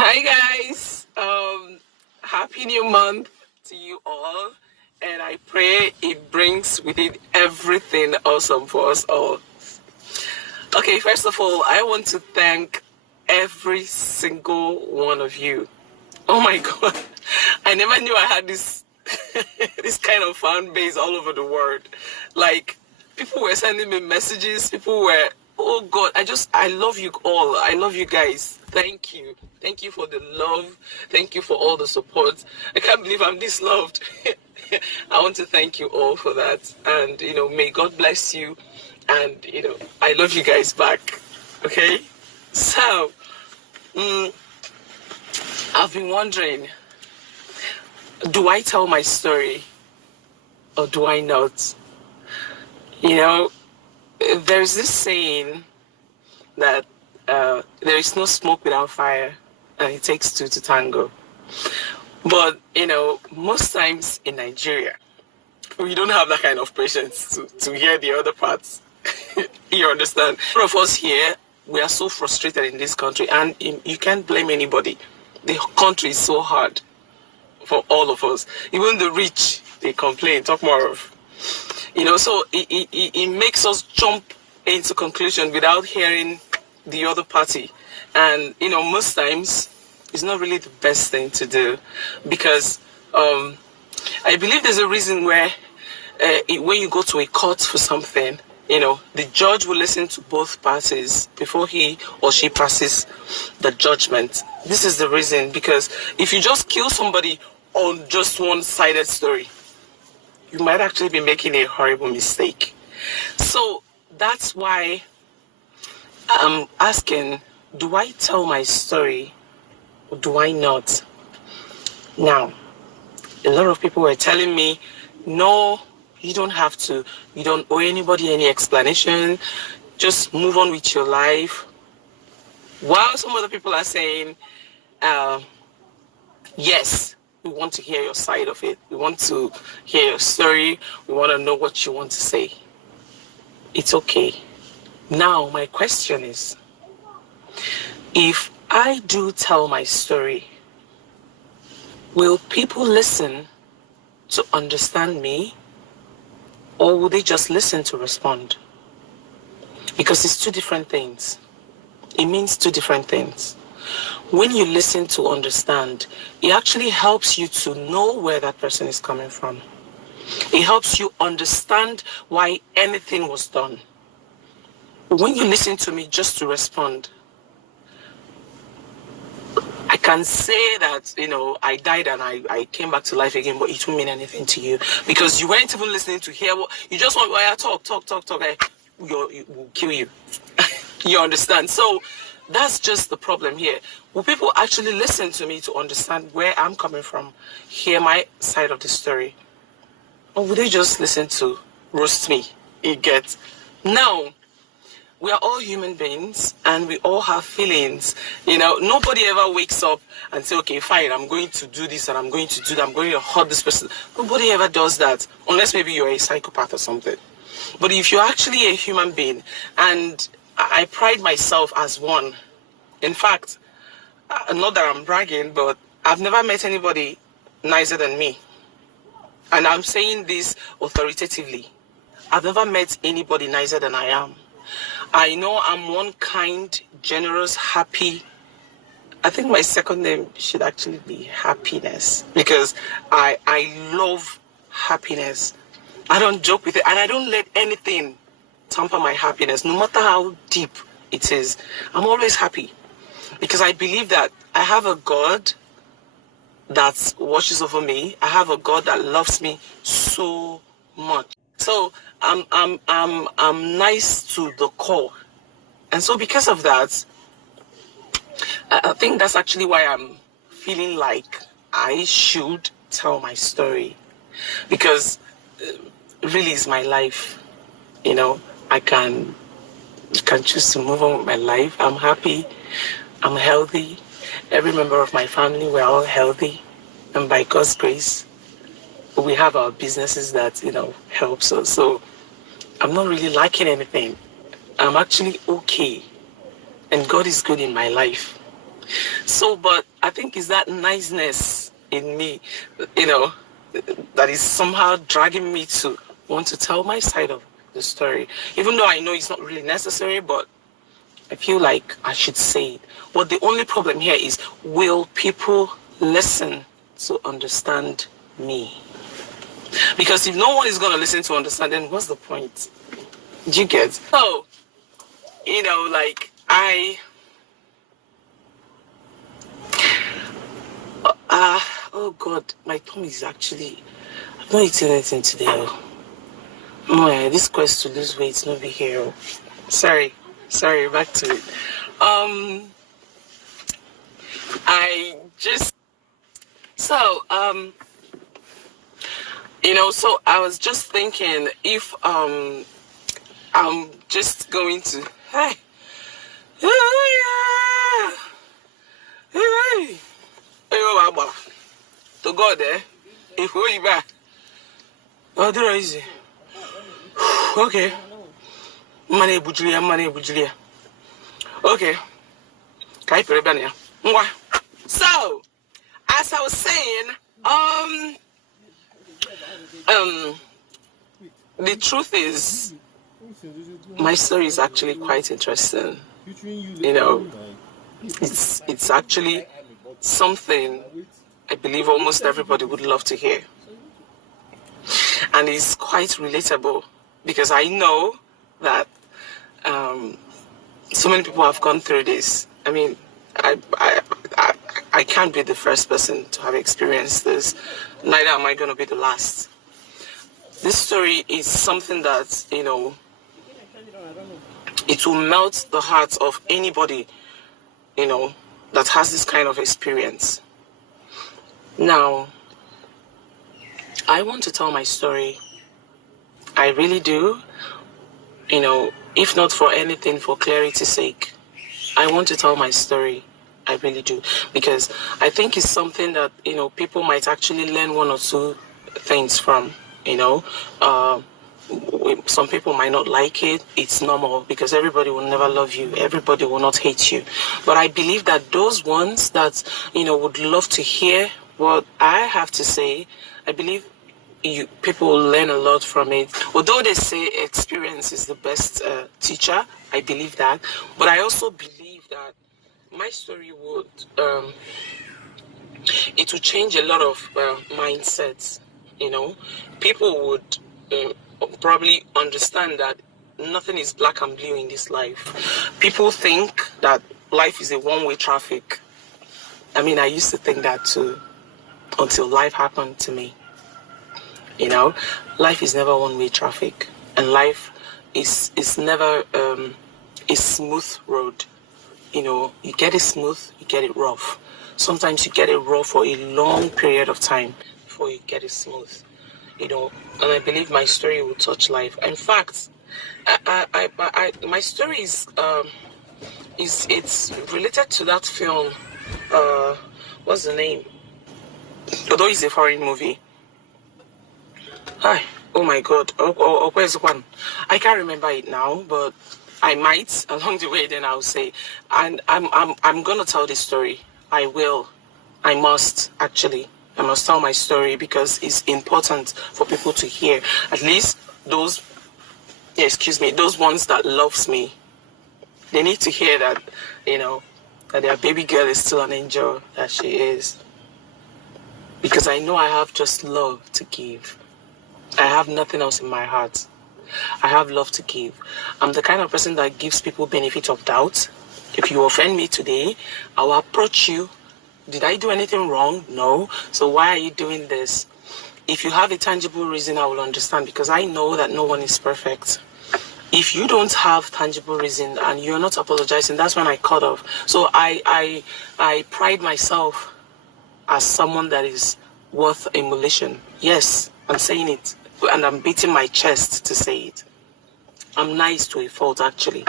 Hi guys. Happy new month to you all, and I pray it brings with it everything awesome for us all. Okay, first of all, I want to thank every single one of you. Oh my God, I never knew I had this this kind of fan base all over the world. Like, people were sending me messages. People were, oh God, I love you all. I love you guys. Thank you. Thank you for the love. Thank you for all the support. I can't believe I'm this loved. I want to thank you all for that. And, may God bless you. And, I love you guys back. Okay? So, I've been wondering, do I tell my story or do I not? There's this saying that there is no smoke without fire, and it takes two to tango. But, most times in Nigeria, we don't have that kind of patience to hear the other parts. You understand? All of us here, we are so frustrated in this country, and you can't blame anybody. The country is so hard for all of us. Even the rich, they complain, talk more of. So it makes us jump into conclusion without hearing the other party. And, most times, it's not really the best thing to do, because I believe there's a reason where when you go to a court for something, the judge will listen to both parties before he or she passes the judgment. This is the reason, because if you just kill somebody on just one-sided story, you might actually be making a horrible mistake. So that's why I'm asking, do I tell my story or do I not? Now, a lot of people were telling me, no, you don't have to. You don't owe anybody any explanation. Just move on with your life. While some other people are saying, yes, we want to hear your side of it. We want to hear your story. We want to know what you want to say. It's okay. Now, my question is, if I do tell my story, will people listen to understand me, or will they just listen to respond? Because it's two different things. It means two different things. When you listen to understand, it actually helps you to know where that person is coming from. It helps you understand why anything was done. When you listen to me just to respond, I can say that, I died and I came back to life again, but it won't mean anything to you, because you weren't even listening to hear what you just want. Talk. It will kill you. You understand? So that's just the problem here. Will people actually listen to me to understand where I'm coming from, hear my side of the story? Or will they just listen to roast me? You get? No. We are all human beings and we all have feelings. Nobody ever wakes up and say, okay, fine, I'm going to do this and I'm going to do that. I'm going to hurt this person. Nobody ever does that, unless maybe you're a psychopath or something. But if you're actually a human being, and I pride myself as one. In fact, not that I'm bragging, but I've never met anybody nicer than me. And I'm saying this authoritatively. I've never met anybody nicer than I am. I know I'm one kind, generous, happy. I think my second name should actually be happiness, because I love happiness. I don't joke with it, and I don't let anything tamper my happiness, no matter how deep it is. I'm always happy, because I believe that I have a God that watches over me. I have a God that loves me so much. So I'm nice to the core. And so because of that, I think that's actually why I'm feeling like I should tell my story. Because really it's my life. I can choose to move on with my life. I'm happy. I'm healthy. Every member of my family, we're all healthy. And by God's grace, we have our businesses that, helps us. So I'm not really lacking anything. I'm actually okay. And God is good in my life. So, but I think it's that niceness in me, you know, that is somehow dragging me to want to tell my side of the story. Even though I know it's not really necessary, but I feel like I should say it. But the only problem here is, will people listen to understand me? Because if no one is going to listen to understand, then what's the point? Do you get? So, you know, like, oh God, my tummy is actually, I've not eaten anything today. Oh, yeah, this quest to lose weight, not be here. Oh. Sorry, back to it. You know, so I was just thinking if, I'm just going to, hey, to God, if we back, oh, do easy. Okay. Money bujulia. Okay. So, as I was saying, the truth is, my story is actually quite interesting. You know, it's actually something I believe almost everybody would love to hear. And it's quite relatable because I know that so many people have gone through this. I mean, I can't be the first person to have experienced this. Neither am I going to be the last. This story is something that, you know, it will melt the hearts of anybody, you know, that has this kind of experience. Now, I want to tell my story. I really do. You know, if not for anything, for clarity's sake, I want to tell my story. I really do. Because I think it's something that, you know, people might actually learn one or two things from, you know. Some people might not like it. It's normal because everybody will never love you. Everybody will not hate you. But I believe that those ones that, you know, would love to hear what I have to say, I believe people will learn a lot from it. Although they say experience is the best teacher, I believe that. But I also believe that my story would, it would change a lot of mindsets, you know. People would probably understand that nothing is black and blue in this life. People think that life is a one-way traffic. I mean, I used to think that too, until life happened to me. You know, life is never one-way traffic, and life is never a smooth road. You know, you get it smooth, you get it rough. Sometimes you get it rough for a long period of time before you get it smooth. You know, and I believe my story will touch life. In fact, my story is it's related to that film. What's the name? Although it's a foreign movie. Hi. Oh my God. Oh, where's the one? I can't remember it now, but I might along the way. Then I'll say, and I'm gonna tell this story. I will. I must actually. I must tell my story because it's important for people to hear. At least those ones that loves me. They need to hear that, you know, that their baby girl is still an angel, that she is. Because I know I have just love to give. I have nothing else in my heart. I have love to give. I'm the kind of person that gives people benefit of doubt. If you offend me today, I will approach you. Did I do anything wrong? No. So why are you doing this? If you have a tangible reason, I will understand because I know that no one is perfect. If you don't have tangible reason and you're not apologizing, that's when I cut off. So I pride myself as someone that is worth emulation. Yes, I'm saying it. And I'm beating my chest to say it. I'm nice to a fault, actually.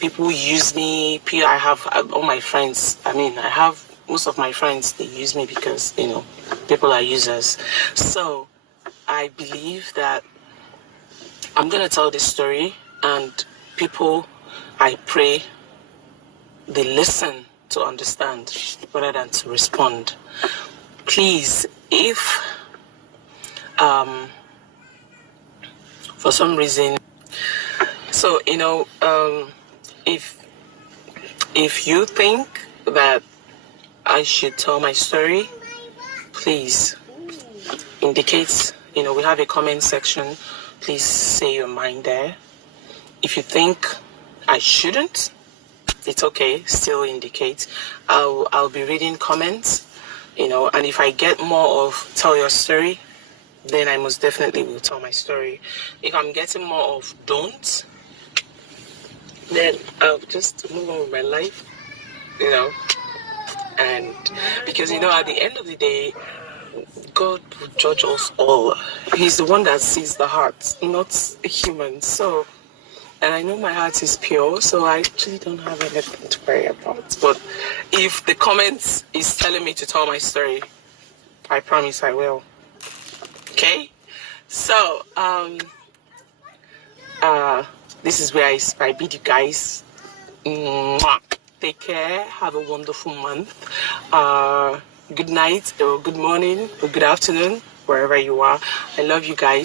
People use me. I have all my friends. I mean, I have most of my friends, they use me because, you know, people are users. So I believe that I'm going to tell this story and people, I pray they listen to understand rather than to respond. Please, if for some reason, so if you think that I should tell my story, please indicate. We have a comment section. Please say your mind there. If you think I shouldn't, it's okay. Still indicate. I'll be reading comments. And if I get more of tell your story, then I most definitely will tell my story. If I'm getting more of don't, then I'll just move on with my life. And because at the end of the day, God will judge us all. He's the one that sees the heart, not a human. So, and I know my heart is pure, so I actually don't have anything to worry about. But if the comments is telling me to tell my story, I promise I will. Okay? So, this is where I bid you guys. Take care. Have a wonderful month. Good night or good morning or good afternoon, wherever you are. I love you guys.